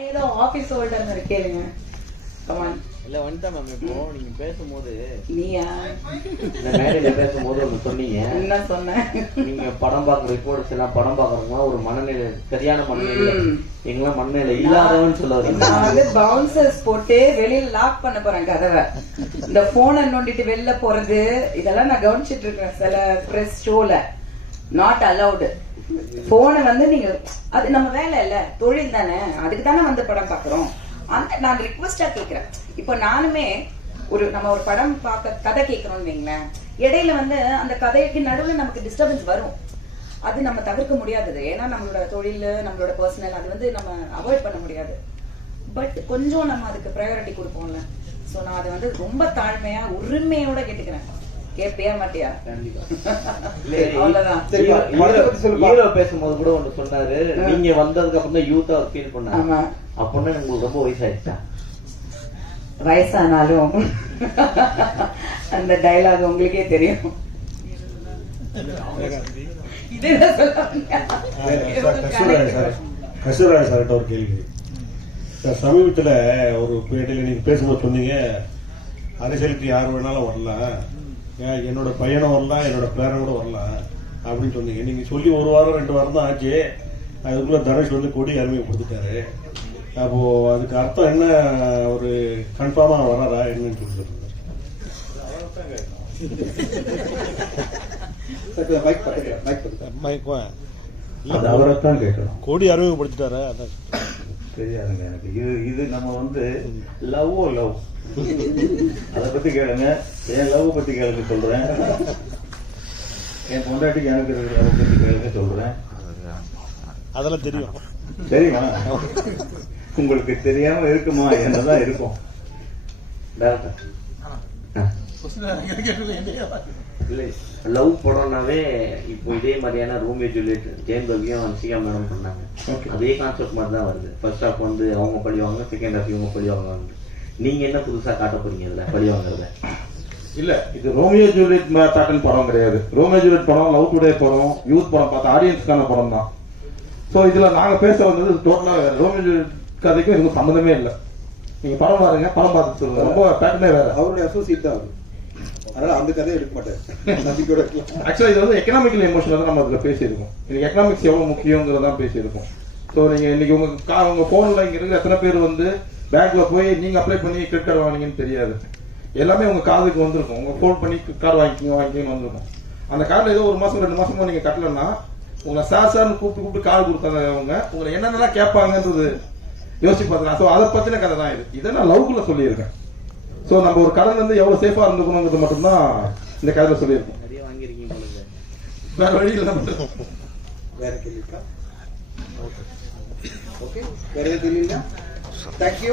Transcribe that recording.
ஏதோ ஆபீஸ் ஹோல்டர்னு கேளுங்க. கமான். இல்ல வந்துட்டேன் மேம். இப்போ நீங்க பேசும்போது நீயா இந்த மேடையில பேசும்போது ஒன்று சொன்னீங்க. என்ன சொன்னேன்? நீங்க படம் பார்க்குற ரிப்போர்ட்ஸ் எல்லாம் படம் பார்க்கறவங்க ஒரு மனநிலை சரியான மனநிலை எங்கெல்லாம் மனநிலை இல்லாதவன்னு சொல்ல வரீங்க. நான் வந்து பவுன்சர்ஸ் போட்டு வெளியில லாக் பண்ண போறேன் கதவை. இந்த போனை நோண்டிட்டு வெளில போறது இதெல்லாம் நான் கவனிச்சிட்டு இருக்கேன். சில பிரஸ் ஷோல நாட் அலவுடு. போனை வந்து நீங்க அது நம்ம வேலை இல்ல, தொழில் தானே, அதுக்கு தானே வந்து படம் பாக்குறோம். அந்த நான் ரிக்வெஸ்டா கேக்குறேன். இப்போ நானுமே நம்ம ஒரு படம் பார்க்க கதை கேட்கறோம்னு வைங்களேன், இடையில வந்து அந்த கதைக்கு நடுவில் நமக்கு டிஸ்டர்பன்ஸ் வரும். அது நம்ம தவிர்க்க முடியாதது. ஏன்னா நம்மளோட தொழில், நம்மளோட பர்சனல், அது வந்து நம்ம அவாய்ட் பண்ண முடியாது. பட் கொஞ்சம் நம்ம அதுக்கு ப்ரையாரிட்டி கொடுப்போம்ல. ஸோ நான் அதை வந்து ரொம்ப தாழ்மையா உரிமையோட கேட்டுக்கிறேன். கேட்பியா மாட்டியா? அவ்வளவுதான். ஹீரோ பேசும்போது கூட ஒண்ணு சொன்னாரு, நீங்க வந்ததுக்கு அப்புறம் தான் யூத்தா ஃபீல் பண்ணாங்க. அப்படின்னா உங்களுக்கு ரொம்ப வயசாயிடுச்சா? வயசானாலும் அந்த டைலாக் உங்களுக்கே தெரியும். கஸ்தூராஜ் சார்கிட்ட ஒரு கேள்வி. சமீபத்தில் ஒரு பேட்டியில் நீங்கள் பேசும்போது சொன்னீங்க, அரசியலுக்கு யார் வேணாலும் வரலாம், என்னோட பையனும் வரலாம், என்னோட பேரன் கூட வரலாம் அப்படின்னு சொன்னீங்க. நீங்கள் சொல்லி ஒரு வாரம் 2 வாரம் தான் ஆச்சு, அதுக்குள்ளே தனுஷ் வந்து கொடி அறிமுகப்படுத்திட்டாரு. அப்போ அதுக்கு அர்த்தம் என்ன? ஒரு கன்ஃபார்மா வராதா என்னன்னு சொல்லிட்டு கொடி அறிமுகப்படுத்திட்டாரா? தெரியாதுங்க எனக்கு. இது நம்ம வந்து லவ் அதை பத்தி கேளுங்க. என் லவ் பத்தி கேளுங்க சொல்றேன். என் பொண்டாட்டிக்கு எனக்கு லவ் பத்தி கேளுங்க சொல்றேன். அதெல்லாம் தெரியும். தெரியுமா? உங்களுக்கு தெரியாம இருக்குமா? என்னதான் இருக்கும். லவ் படம்னாவே இப்போ இதே மாதிரியான ரோமியோ ஜூலியட் ஜெயம் ரவியும் ஹன்சிகா மேடம் பண்ணாங்க. அதே கான்செப்ட் மாதிரி தான் வருது. ஃபர்ஸ்ட் ஹாஃப் வந்து அவங்க பழிவாங்க, செகண்ட் ஹாஃப் இவங்க பழிவாங்க. நீங்க என்ன புதுசா காட்ட போறீங்க இதுல பழிவாங்கிறத? இல்ல, இது ரோமியோ ஜூலியட் பேட்டர்ன் படம் கிடையாது. ரோமியோ ஜூலியட் படம் லவ் டுடே படம், யூத் படம், பார்த்த ஆடியன்ஸ்க்கான படம் தான். ஸோ இதுல நாங்க பேச வந்தது டோட்டலா வேற. ரோமியோ ஜூலியட் கதைக்கும் இதுக்கு சம்மந்தமே இல்லை. நீங்க படம் பாருங்க, படம் பார்த்து சொல்லுங்க. ரொம்ப பேட்டர்னே வேற. அவருடைய அசோசியேட் தான் அதனால அந்த கதையை எடுக்க மாட்டேன். ஆக்சுவலா இது வந்து எக்கனாமிக்கல் எமோஷன் தான் நம்ம இதுல பேசியிருக்கோம். இன்னைக்கு எக்கனாமிக்ஸ் எவ்வளவு முக்கியங்கிறதான் பேசியிருக்கோம். ஸோ நீங்க இன்னைக்கு உங்க போன்ல இங்க இருக்கிற எத்தனை பேர் வந்து பேங்க்ல போய் நீங்க அப்ளை பண்ணி கிரெடிட் கார்டு வாங்கினீங்கன்னு தெரியாது. எல்லாமே உங்க காதுக்கு வந்திருக்கும். உங்க போன் பண்ணி கார்டு வாங்கிக்கிங்கன்னு வந்திருக்கும். அந்த கார்டுல ஏதோ 1 மாசம் 2 மாசமா நீங்க கட்டலன்னா உங்களை சார்னு கூப்பிட்டு கார்டு கொடுத்தாங்க. அவங்க உங்களை என்னென்னலாம் கேட்பாங்கன்றது யோசிச்சு பார்த்தா. ஸோ அதை பத்தின கதை தான் இது. இதை நான் லவ்க்குள்ள சொல்லியிருக்கேன். ஸோ நம்ம ஒரு கடன் வந்து எவ்வளவு சேஃபா இருந்துக்கணுங்கிறது மட்டும்தான் இந்த கதையில சொல்லியிருக்கோம். நிறைய வாங்கியிருக்கீங்க. வேற வழி இல்லை. வேற கேள்விக்கா? ஓகே, வேற கேள்வி இல்லையா? தேங்க்யூ.